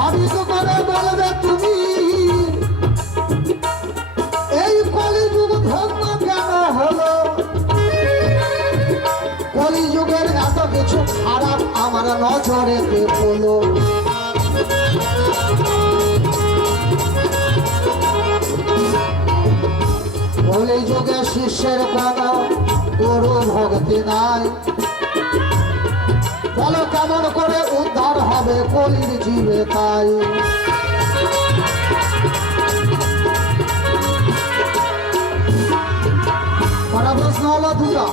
সঠিক করে বলবে তুমি এই কলিযুগ ধন্য কেন হলো? কলিযুগের এত কিছু খারাপ আমার নজরেতে পড়লো। কলিযুগে শিষ্যের কোনো গুরু ভক্তি নাই। বলো কেমন করে উদ্ধার হবে কলির জীবে? তাই প্রশ্ন হলো দুটা,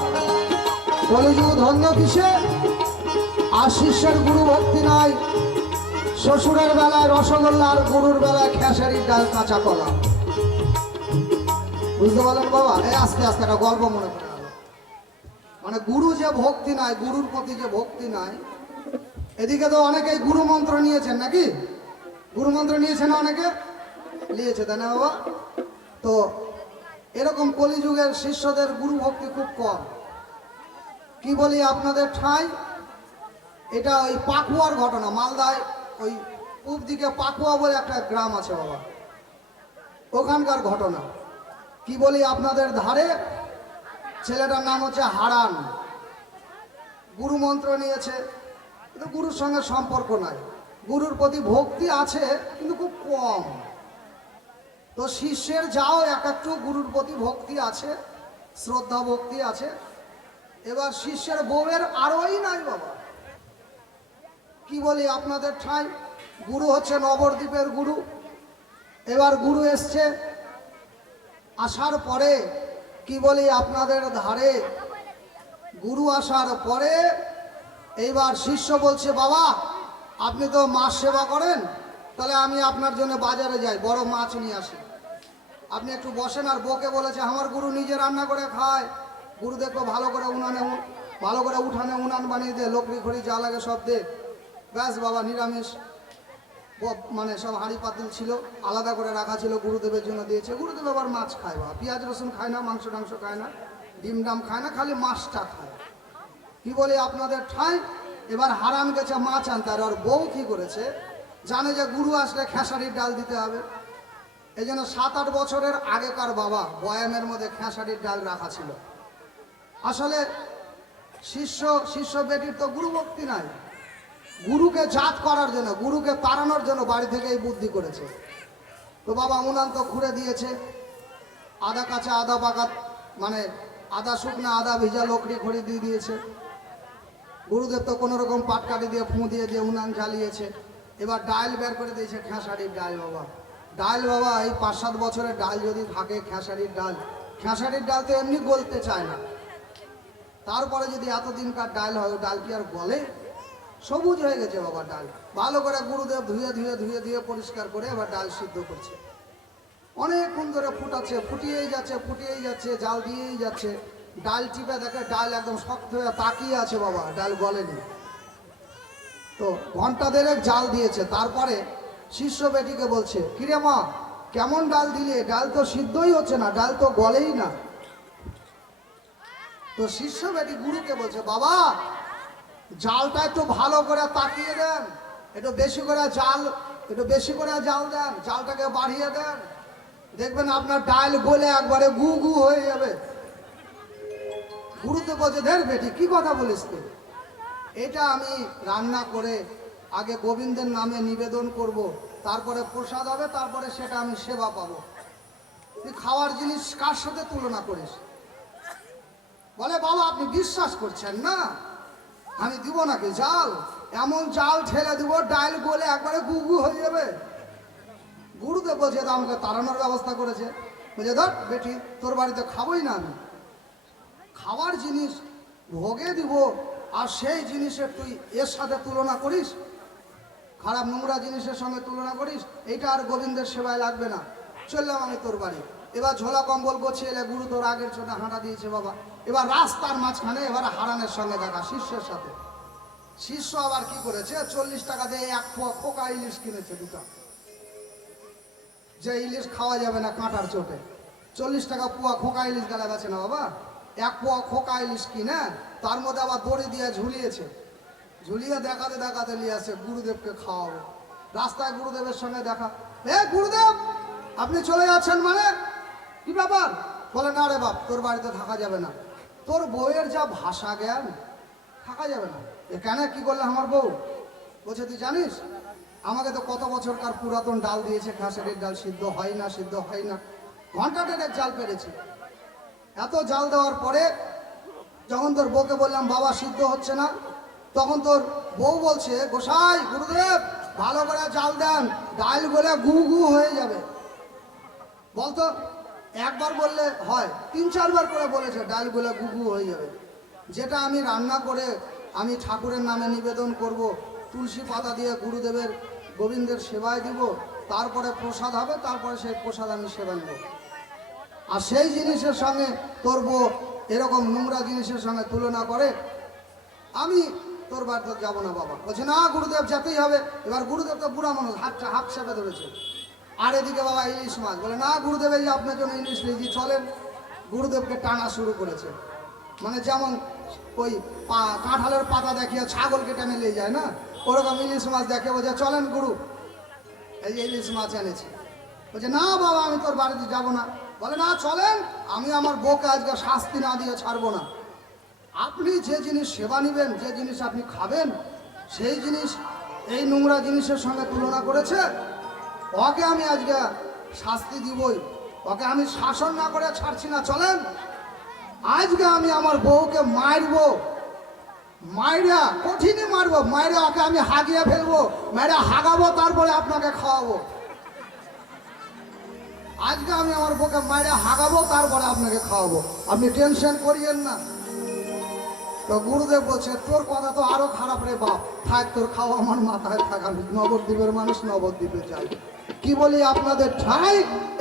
কলিযুগ ধন্য কিসে? আর শিষ্যের গুরু ভক্তি নাই। শ্বশুরের বেলায় রসগোল্লা আর গুরুর বেলায় খেসারির ডাল কাঁচা কলা। বুঝতে পারলেন বাবা? এই আস্তে আস্তে একটা গল্প মনে পড়ে গেল। মানে গুরু যে ভক্তি নাই, গুরুর প্রতি যে ভক্তি নাই। এদিকে তো অনেকেই গুরু মন্ত্র নিয়েছেন, নাকি? গুরু মন্ত্র নিয়েছেন অনেকে, নিয়েছে তাই না বাবা? তো এরকম কলিযুগের শিষ্যদের গুরু ভক্তি খুব কম। কি বলি আপনাদের ঠাঁই, এটা ওই পাকুয়ার ঘটনা। মালদায় ওই পূব দিকে পাকুয়া বলে একটা গ্রাম আছে বাবা, ওখানকার ঘটনা। কি বলি আপনাদের ধারে, ছেলেটার নাম হচ্ছে হারান। গুরু মন্ত্র নিয়েছে, কিন্তু গুরুর সঙ্গে সম্পর্ক নাই। গুরুর প্রতি ভক্তি আছে কিন্তু খুব কম। তো শিষ্যের যাও এক একটু গুরুর প্রতি ভক্তি আছে, শ্রদ্ধা ভক্তি আছে। এবার শিষ্যের বউয়ের আরোই নাই বাবা। কি বলি আপনাদের ঠাঁই, গুরু হচ্ছে নবদ্বীপের গুরু। এবার গুরু এসছে, আসার পরে কি বলি আপনাদের ধারে, গুরু আসার পরে এইবার শিষ্য বলছে, বাবা আপনি তো মাছ সেবা করেন, তাহলে আমি আপনার জন্য বাজারে যাই, বড় মাছ নিয়ে আসি, আপনি একটু বসেন। আর বউকে বলেছে, আমার গুরু নিজে রান্না করে খায়। গুরু দেখো ভালো করে উঠানে উনান বানিয়ে দে, লকড়ি খড়ি যা লাগে সব দে। ব্যাস বাবা, নিরামিষ মানে সব হাঁড়ি পাতিল ছিল, আলাদা করে রাখা ছিল, গুরুদেবের জন্য দিয়েছে। গুরুদেব আবার মাছ খায় বাবা, পেঁয়াজ রসুন খায় না, মাংস টাংস খায় না, ডিম ডাম খায় না, খালি মাছটা খায়। কি বলি আপনাদের ঠাঁই, এবার হারান গেছে মাছ আনতে। আর ওর বউ কি করেছে, জানে যে গুরু আসলে খেসারির ডাল দিতে হবে। এই জন্য 7-8 বছরের আগেকার বাবা বয়ামের মধ্যে খেসারির ডাল রাখা ছিল। আসলে শিষ্য বেটির তো গুরু ভক্তি নাই। গুরুকে জাত করার জন্য, গুরুকে তাড়ানোর জন্য বাড়ি থেকে এই বুদ্ধি করেছে। তো বাবা উনান তো খুঁড়ে দিয়েছে, আদা কাঁচা আদা পাকা, মানে আদা শুকনা আদা ভিজা লকড়ি খড়ি দিয়ে দিয়েছে। গুরুদেব তো কোনো রকম পাটকাঠি দিয়ে ফুঁ দিয়ে উনান জ্বালিয়েছে। এবার ডাল বের করে দিয়েছে, খেসারির ডাল বাবা। ডাল বাবা, এই 5-7 বছরের ডাল যদি থাকে, খেসারির ডাল তো এমনি গলতে চায় না। তারপরে যদি এতদিনকার ডাল হয়, ডাল কি আর গলে? সবুজ হয়ে গেছে বাবা ডাল। ভালো করে গুরুদেব ধুয়ে পরিষ্কার করে এবার ডাল সিদ্ধ করছে। অনেকক্ষণ ধরে ফুটিয়েই যাচ্ছে, জাল দিয়েই যাচ্ছে। ডাল টিপে দেখে ডাল একদম শক্ত হয়ে তাকিয়ে আছে বাবা, ডাল গলেনি। তো ঘন্টা দেড়েক জাল দিয়েছে। তারপরে শিষ্য বেটিকে বলছে, কিরে মা কেমন ডাল দিলে? ডাল তো সিদ্ধই হচ্ছে না, ডাল তো গলেই না। তো শিষ্য বেটি গুরুকে বলছে, বাবা জালটা একটু ভালো করে তাকিয়ে দেন, একটু বেশি করে জাল দেন, জালটাকে বাড়িয়ে দেন, দেখবেন আপনার ডাল গলে একবারে গু গু হয়ে যাবে। গুরুতে বলছে, ধের বেটি কি কথা বলিস তুই? এটা আমি রান্না করে আগে গোবিন্দের নামে নিবেদন করব, তারপরে প্রসাদ হবে, তারপরে সেটা আমি সেবা পাবো। তুই খাওয়ার জিনিস কার সাথে তুলনা করিস? বলে, বাবা আপনি বিশ্বাস করছেন না, আমি দিব নাকি জাল? এমন জাল ঠেলে দিব, ডাল গলে একবারে গুগু হয়ে যাবে। গুরুদেব বলছে, আমাকে তাড়ানোর ব্যবস্থা করেছে। বলছে, ধর বেটি, তোর বাড়িতে খাবোই না আমি। খাওয়ার জিনিস ভোগে দিব, আর সেই জিনিসের তুই এর সাথে তুলনা করিস, খারাপ নোংরা জিনিসের সঙ্গে তুলনা করিস, এইটা আর গোবিন্দের সেবায় লাগবে না। চললাম আমি তোর বাড়ি। এবার ঝোলা কম্বল গোছিয়ে এলে, গুরু তোর আগের ছোটা হাঁটা দিয়েছে বাবা। এবার রাস্তার মাঝখানে এবার হারানের সঙ্গে দেখা, শিষ্যের সাথে। শিষ্য আবার কি করেছে, 40 টাকা দিয়ে 1 পোয়া খোকা ইলিশ কিনেছে, দুটা। যে ইলিশ খাওয়া যাবে না কাঁটার চোটে, 40 টাকা পোয়া খোকা ইলিশ গালা বেছে না বাবা। 1 পোয়া খোকা ইলিশ কিনে তার মধ্যে আবার দড়ি দিয়ে ঝুলিয়েছে। ঝুলিয়ে দেখাতে নিয়ে আসে, গুরুদেবকে খাওয়াবো। রাস্তায় গুরুদেবের সঙ্গে দেখা। গুরুদেব, আপনি চলে যাচ্ছেন মানে? কি ব্যাপার? বলে, না রে বাপ, তোর বাড়িতে থাকা যাবে না, তোর বউয়ের যা ভাষা জ্ঞান, থাকা যাবে না। কেন, কি করলে আমার বউ? বলছে, তুই জানিস আমাকে তো কত বছরকার পুরাতন ডাল দিয়েছে, খেসারির ডাল, সিদ্ধ হয় না, সিদ্ধ হয় না, ঘন্টা দেড়েক জাল পেরেছি। এত জাল দেওয়ার পরে যখন তোর বউকে বললাম বাবা সিদ্ধ হচ্ছে না, তখন তোর বউ বলছে, গোসাই গুরুদেব ভালো করে জাল দেন, ডাল বলে গু গু হয়ে যাবে। বলতো, একবার বললে হয়, 3-4 বার করে বলেছে ডাল বলে গু গু হয়ে যাবে। যেটা আমি রান্না করে আমি ঠাকুরের নামে নিবেদন করব, তুলসী পাতা দিয়ে গুরুদেবের গোবিন্দের সেবায় দিব, তারপরে প্রসাদ হবে, তারপরে সেই প্রসাদ আমি সেবা নেব। আর সেই জিনিসের সঙ্গে তোর বউ এরকম নোংরা জিনিসের সঙ্গে তুলনা করে, আমি তোর বাড়িতে যাবো না বাবা। বলছে, না গুরুদেব যেতেই হবে। এবার গুরুদেব তো বুড়া মানুষ, হাত চেপে ধরেছে। আর এদিকে বাবা ইলিশ মাছ। বলে, না গুরুদেব এই আপনার জন্য ইলিশ নিয়েছি, চলেন। গুরুদেবকে টানা শুরু করেছে, মানে যেমন ওই কাঁঠালের পাতা দেখিয়ে ছাগলকে টেনে নিয়ে যায় না, ওরকম ইলিশ মাছ দেখে। বলছে, চলেন গুরু, এই যে ইলিশ মাছ এনেছি। বলছে, না বাবা আমি তোর বাড়িতে যাবো না। বলে, না চলেন, আমি আমার বউকে আজকে শাস্তি না দিয়ে ছাড়বো না। আপনি যে জিনিস সেবা নিবেন, যে জিনিস আপনি খাবেন, সেই জিনিস এই নোংরা জিনিসের সঙ্গে তুলনা করেছে, ওকে আমি আজকে শাস্তি দিবই, ওকে আমি শাসন না করে ছাড়ছি না। চলেন, আজকে আমি আমার বউকে মারবো, মাইরা কঠিনই মারবো, মাইরা ওকে আমি হাগিয়ে ফেলবো, মাইরা হাগাবো, তারপরে আপনাকে খাওয়াবো। আজকে আমি আমার বউকে মাইরা হাগাবো, তারপরে আপনাকে খাওয়াবো, আপনি টেনশন করিয়েন না। তো গুরুদেব বলছে, তোর কথা তো আরো খারাপ রে বাপ, থাক তোর খাওয়া আমার মাথায় থাক, আমি নবদ্বীপের মানুষ, নবদ্বীপে যাই। কি বলি আপনাদের ঠাই,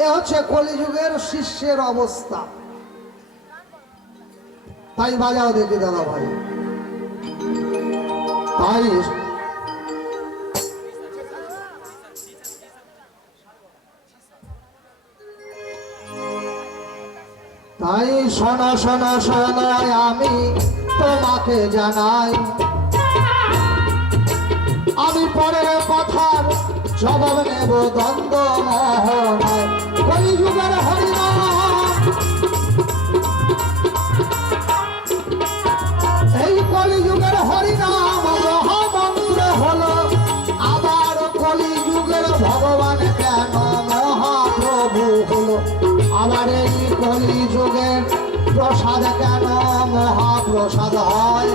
এ হচ্ছে কলিযুগের শিষ্যের অবস্থা। তাই বাজাও দেখি দাদা ভাই, তাই শোনো শোনো শোনো, আমি তোমাকে জানাই, আমি পরের কথার জবাব নেব দ্বন্দ্ব মোহনায়। কলিযুগের হরিনাম, এই কলিযুগের হরিনাম মহামন্ত্র হলো, আবার কলিযুগের ভগবান কেন মহাপ্রভু হলো, আবার এই কলিযুগের প্রসাদ কেন মহাপ্রসাদ হয়,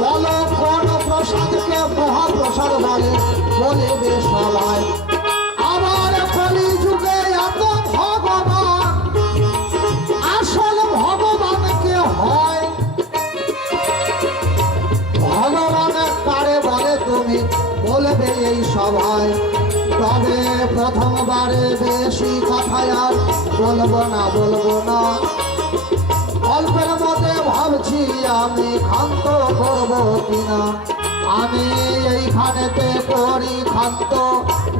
বলো কোন প্রসাদকে মহাপ্রসাদ বলে, বলিবে সবাই। আবার কলিযুগে এত ভগবান, আসল ভগবান কে হয়, ভগবান কারে বলে তুমি বলবে এই সভায়। তবে প্রথমবারে বেশি কথা আর বলবো না, বলবো না, অল্পের মধ্যে ভাবছি আমি ক্ষান্ত করবো কিনা। আমি এইখানেতে করি ক্ষান্ত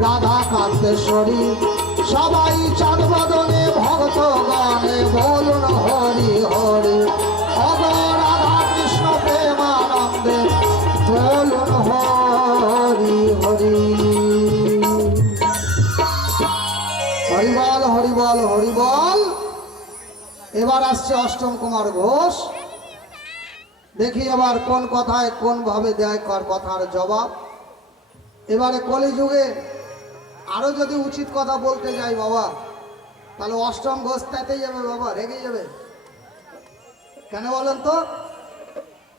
রাধা কান্তেশ্বরী, সবাই চাঁদ বদনে ভক্ত গানে বলুন হরি হরি, অগ রাধা কৃষ্ণ প্রেমানন্দে বলুন হরি হরি। হরিবল হরিবল হরিবল। এবার আসছে অষ্টম কুমার ঘোষ, দেখি এবার কোন কথায় কোন ভাবে দেয় কার কথার জবাব। এবারে কলিযুগে আরো যদি উচিত কথা বলতে যাই বাবা, তাহলে অষ্টম ঘোষ তাতেই যাবে বাবা, রেগে যাবে। কেন বলেন তো?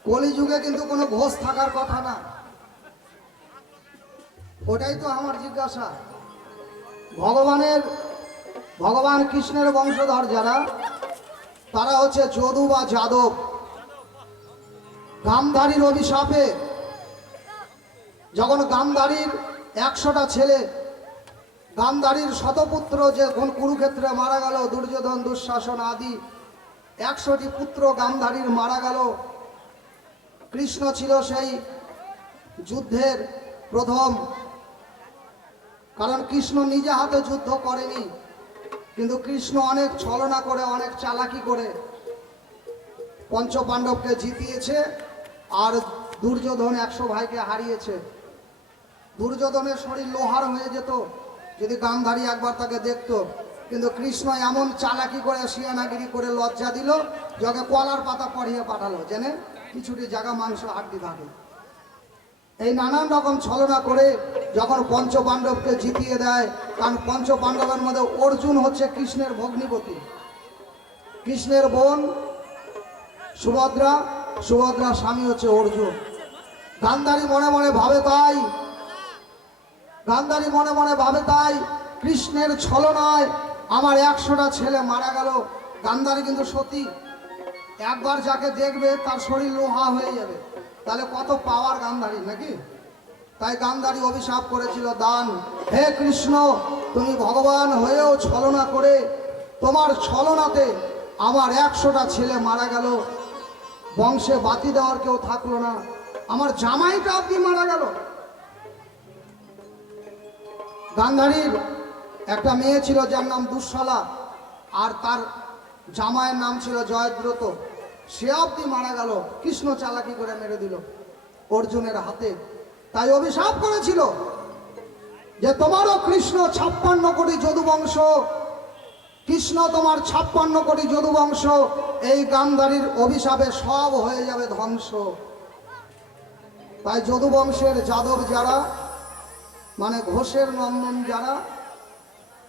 কলিযুগে কিন্তু কোনো ঘোষ থাকার কথা না, ওটাই তো আমার জিজ্ঞাসা। ভগবান কৃষ্ণের বংশধর যারা, তারা হচ্ছে যদু বা যাদব। গান্ধারীর অভিশাপে যখন গান্ধারীর 100টা ছেলে, গান্ধারীর শতপুত্র যখন কুরুক্ষেত্রে মারা গেল, দুর্যোধন দুঃশাসন আদি 100টি পুত্র গান্ধারীর মারা গেল। কৃষ্ণ ছিল সেই যুদ্ধের প্রথম, কারণ কৃষ্ণ নিজে হাতে যুদ্ধ করেনি, কিন্তু কৃষ্ণ অনেক ছলনা করে, অনেক চালাকি করে পঞ্চপাণ্ডবকে জিতিয়েছে, আর দুর্যোধন 100 ভাইকে হারিয়েছে। দুর্যোধনের শরীর লোহার হয়ে যেত যদি গান্ধারী একবার তাকে দেখতো। কিন্তু কৃষ্ণ এমন চালাকি করে শিয়ানাগিরি করে লজ্জা দিল, যাকে কলার পাতা পরিয়ে পাঠালো, জেনে কিছুটি জায়গা মাংস হাড্ডি থাকে। এই নানান রকম ছলনা করে যখন পঞ্চ পাণ্ডবকে জিতিয়ে দেয়, কারণ পঞ্চ পাণ্ডবের মধ্যে অর্জুন হচ্ছে কৃষ্ণের ভগ্নিপতি, কৃষ্ণের বোন সুভদ্রা, সুভদ্রার স্বামী হচ্ছে অর্জুন। গান্ধারী মনে মনে ভাবে তাই, গান্ধারী মনে মনে ভাবে তাই কৃষ্ণের ছলনায় আমার 100টা ছেলে মারা গেল। গান্ধারী কিন্তু সতী, একবার যাকে দেখবে তার শরীর লোহা হয়ে যাবে, তাহলে কত পাওয়ার গান্ধারী নাকি। তাই গান্ধারী অভিশাপ করেছিল দান, হে কৃষ্ণ তুমি ভগবান হয়েও ছলনা করে তোমার ছলনাতে আমার 100টা ছেলে মারা গেল, বংশে বাতি দেওয়ার কেউ থাকলো না, আমার জামাইটা আপনি মারা গেল। গান্ধারীর একটা মেয়ে ছিল যার নাম দুঃশলা, আর তার জামাইয়ের নাম ছিল জয়দ্রত, সে অব্দি মারা গেল, কৃষ্ণ চালাকি করে মেরে দিল অর্জুনের হাতে। তাই অভিশাপ করেছিল যে তোমারও কৃষ্ণ 56 কোটি যদুবংশ, কৃষ্ণ তোমার 56 কোটি যদুবংশ এই গান্ধারীর অভিশাপে সব হয়ে যাবে ধ্বংস। তাই যদুবংশের যাদব যারা, মানে ঘোষের নন্দন যারা,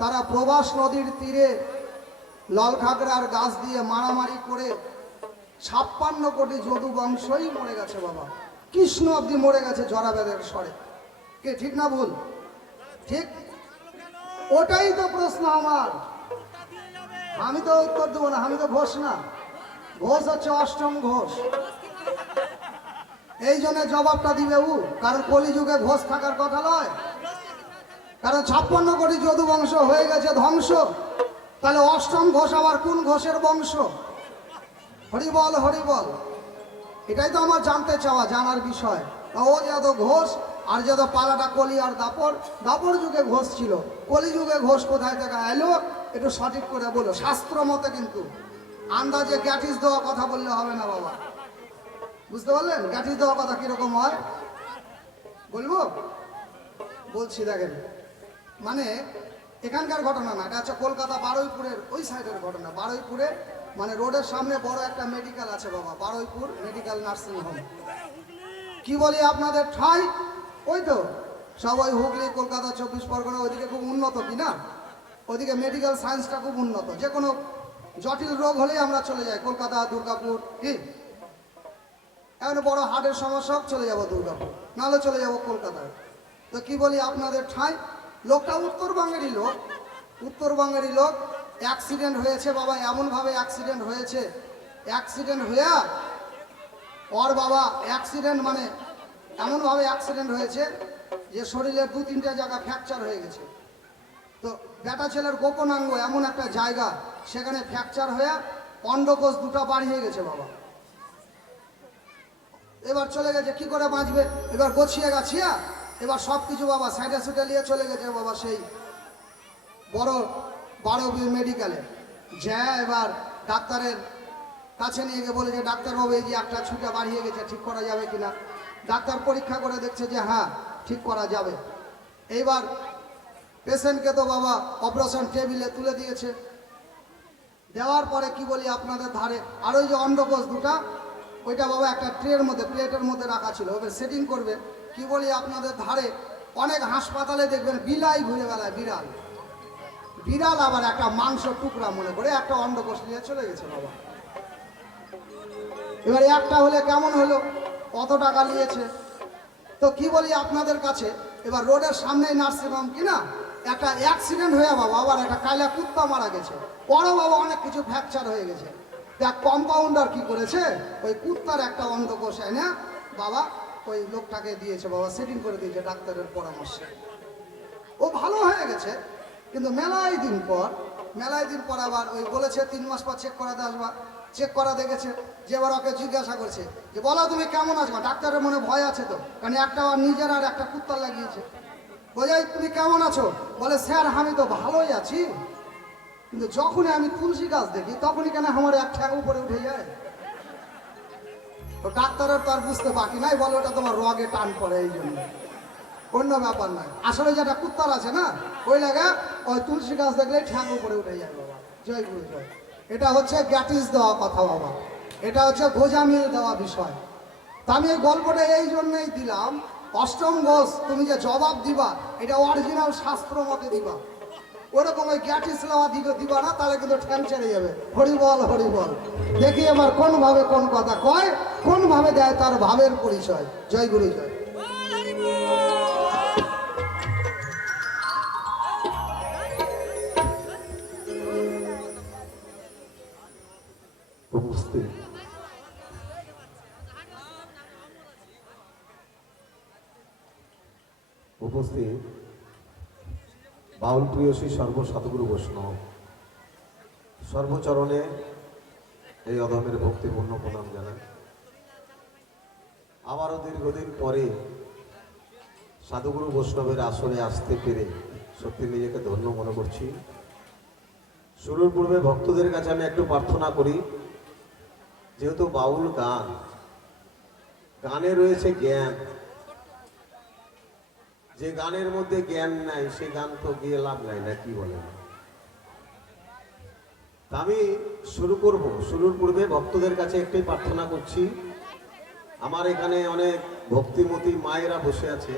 তারা প্রবাস নদীর তীরে ললখাগড়ার গাছ দিয়ে মারামারি করে 56 কোটি যদুবংশই মরে গেছে বাবা। কৃষ্ণ অব্দি মরে গেছে জরাবেদের স্বরে। কে ঠিক না ভুল? ঠিক, ওটাই তো প্রশ্ন আমার। আমি তো উত্তর দেবো না, আমি তো ঘোষ না, ঘোষ হচ্ছে অষ্টম ঘোষ। এই জন্য জবাবটা দিবে ও, কারণ কলিযুগে ঘোষ থাকার কথা নয়, কারণ 56 কোটি যদুবংশ হয়ে গেছে ধ্বংস, তাহলে অষ্টম ঘোষ আবার কোন ঘোষের বংশ? হরিবল হরিবল, এটাই তো আমার জানতে চাওয়া, জানার বিষয়। ও যত ঘোষ আর যত পালাটা কলি আর দাপর, দাপর যুগে ঘোষ ছিল, কলি যুগে ঘোষ কোথায় থেকে এলো একটু সঠিক করে বলো শাস্ত্র মতে, কিন্তু আন্দাজে গ্যাটিস দেওয়া কথা বললে হবে না বাবা, বুঝতে পারলেন? গ্যাটিস দেওয়া কথা কিরকম হয় বলবো, বলছি দেখেন, মানে এখানকার ঘটনা না, এটা হচ্ছে কলকাতা বারুইপুরের ওই সাইডের ঘটনা। বারুইপুরে মানে রোডের সামনে বড় একটা মেডিকেল আছে বাবা, বারুইপুর মেডিকেল নার্সিং হোম। কি বলি আপনাদের ঠাই ওই তো সব ওই হুগলি, কলকাতা, 24 পরগনা, ওইদিকে খুব উন্নত কি না, ওইদিকে মেডিকেল সায়েন্সটা খুব উন্নত। যে কোনো জটিল রোগ হলেই আমরা চলে যাই কলকাতা, দুর্গাপুর, কি এখন বড় হার্টের সমস্যা চলে যাবো দুর্গাপুর, নাহলে চলে যাবো কলকাতায়। তো কি বলি আপনাদের ঠাই, লোকটা উত্তরবঙ্গেরই লোক, উত্তরবঙ্গেরই লোক, অ্যাক্সিডেন্ট হয়েছে বাবা, এমনভাবে অ্যাক্সিডেন্ট হয়েছে, অ্যাক্সিডেন্ট হয়ে ওর বাবা অ্যাক্সিডেন্ট মানে এমনভাবে অ্যাক্সিডেন্ট হয়েছে যে শরীরের 2-3টে জায়গা ফ্র্যাকচার হয়ে গেছে। তো বেটা ছেলের গোপনাঙ্গ এমন একটা জায়গা, সেখানে ফ্র্যাকচার হয়ে অন্ডকোষ 2টা বাড়িয়ে গেছে বাবা। এবার চলে গেছে, কি করে বাঁচবে, এবার গছিয়ে গাছিয়া এবার সব কিছু বাবা সাইডে সুটে নিয়ে চলে গেছে বাবা সেই বড় বারুইপুর মেডিকেলে। যা এবার ডাক্তারের কাছে নিয়ে গিয়ে বলে যে ডাক্তারবাবু এই যে একটা ছুটা বাড়িয়ে গেছে, ঠিক করা যাবে কিনা। ডাক্তার পরীক্ষা করে দেখছে যে হ্যাঁ ঠিক করা যাবে। এইবার পেশেন্টকে তো বাবা অপারেশন টেবিলে তুলে দিয়েছে, দেওয়ার পরে কি বলি আপনাদের ধারে আর ওই যে অন্ডকোষ 2টা, ওইটা বাবা একটা ট্রের মধ্যে প্লেটের মধ্যে রাখা ছিল, ওদের সেটিং করবে। কি বলি আপনাদের ধারে অনেক হাসপাতালে দেখবেন বিলাই ঘুরে বেড়ায়, বিড়াল, বিড়াল আবার একটা মাংস টুকরা মনে করে একটা অন্ডকোষ নিয়ে চলে গেছে বাবা। এবার একটা হলে কেমন হলো, কত টাকা নিয়েছে। তো কি বলি আপনাদের কাছে, এবার রোডের সামনে নার্সিংহোম কিনা, একটা অ্যাক্সিডেন্ট হয়ে বাবা আবার একটা কায়লা কুত্তা মারা গেছে, বড় বাবা অনেক কিছু ফ্র্যাকচার হয়ে গেছে। দেখ কম্পাউন্ডার কি করেছে, ওই কুত্তার একটা অন্ডকোষ এনে বাবা ওই লোকটাকে দিয়েছে বাবা, সেটিং করে দিয়েছে ডাক্তারের পরামর্শে। ও ভালো হয়ে গেছে, কিন্তু মেলাই দিন পর আবার ওই বলেছে 3 মাস পর চেক করাতে আসবা। চেক করা দেখেছে যে এবার ওকে জিজ্ঞাসা করছে যে বলো তুমি কেমন আছো, ডাক্তারের মনে ভয় আছে তো, কারণ একটা নিজের আর একটা কুত্তার লাগিয়েছে। বোঝাই তুমি কেমন আছো, বলে স্যার আমি তো ভালোই আছি, কিন্তু যখনই আমি তুলসী গাছ দেখি তখনই কেন আমার এক ঠ্যাং উপরে উঠে যায়। তো ডাক্তারের তো আর বুঝতে বাকি নাই, বলে ওটা তোমার রগে টান পড়ে এই জন্য। অন্য ব্যাপার নয়। আসলে যেটা কুত্তার আছে না, ওই লাগা ওই তুলসী গাছ দেখলে ঠ্যাং উপরে উঠে যায় বাবা। জয় গুরু জয়। এটা হচ্ছে গ্যাটিস দেওয়া কথা বাবা, এটা হচ্ছে গোজামিল দেওয়া বিষয়। তা আমি এই গল্পটা এই জন্যই দিলাম, অষ্টম ঘোষ তুমি যে জবাব দিবা এটা অরিজিনাল শাস্ত্র মতে দিবা, ওরকম ওই গ্যাটিস দেওয়া দিবা না, তাহলে কিন্তু ঠ্যাং ছেড়ে যাবে। হরি বল হরি বল। দেখি এবার কোন ভাবে কোন কথা কয়, কোন ভাবে দেয় তার ভাবের পরিচয়। জয় গুরু জয়। উপস্থিত উপস্থিত বাউল প্রিয়সী সর্বসাধুগুরু বৈষ্ণব সর্বচরণে এই অধমের ভক্তিপূর্ণ প্রণাম জানাই। আবারও দীর্ঘদিন পরে সাধুগুরু বৈষ্ণবের আসরে আসতে পেরে সত্যি নিজেকে ধন্য মনে করছি। শুরুর পূর্বে ভক্তদের কাছে আমি একটু প্রার্থনা করি, যেহেতু বাউল গান, গানে রয়েছে জ্ঞান, যে গানের মধ্যে জ্ঞান নাই সে গান তো গিয়ে লাভ নাই, না কি বলেন? আমি শুরু করব, শুরুর পূর্বে ভক্তদের কাছে একটাই প্রার্থনা করছি। আমার এখানে অনেক ভক্তিমতী মায়েরা বসে আছে,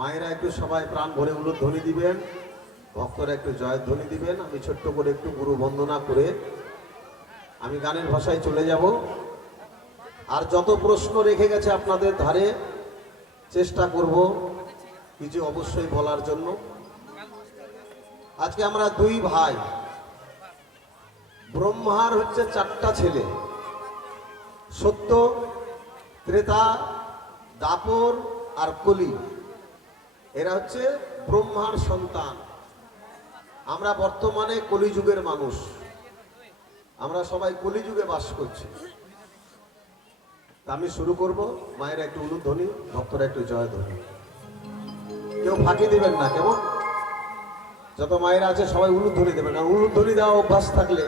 মায়েরা একটু সবাই প্রাণ ভরে উলুধ্বনি দিবেন, ভক্তরা একটু জয়ধ্বনি দিবেন। আমি ছোট্ট করে একটু গুরু বন্দনা করে আমি গানের ভাষায় চলে যাব। আর যত প্রশ্ন রেখে গেছে আপনাদের ধারে চেষ্টা করব কিছু অবশ্যই বলার জন্য। আজকে আমরা দুই ভাই, ব্রহ্মার হচ্ছে চারটা ছেলে, সত্য, ত্রেতা, দাপর আর কলি, এরা হচ্ছে ব্রহ্মার সন্তান। আমরা বর্তমানে কলিযুগের মানুষ, আমরা সবাই কলিযুগে বাস করছি। আমি শুরু করব, মায়েরা একটু উলুধ্বনি, ভক্তরা একটু জয়ধ্বনি, কেউ ফাঁকি দিবেন না, কেমন? যত মায়েরা আছে সবাই উলুধ্বনি দেবেন, কারণ উলুধ্বনি দেওয়া অভ্যাস থাকলে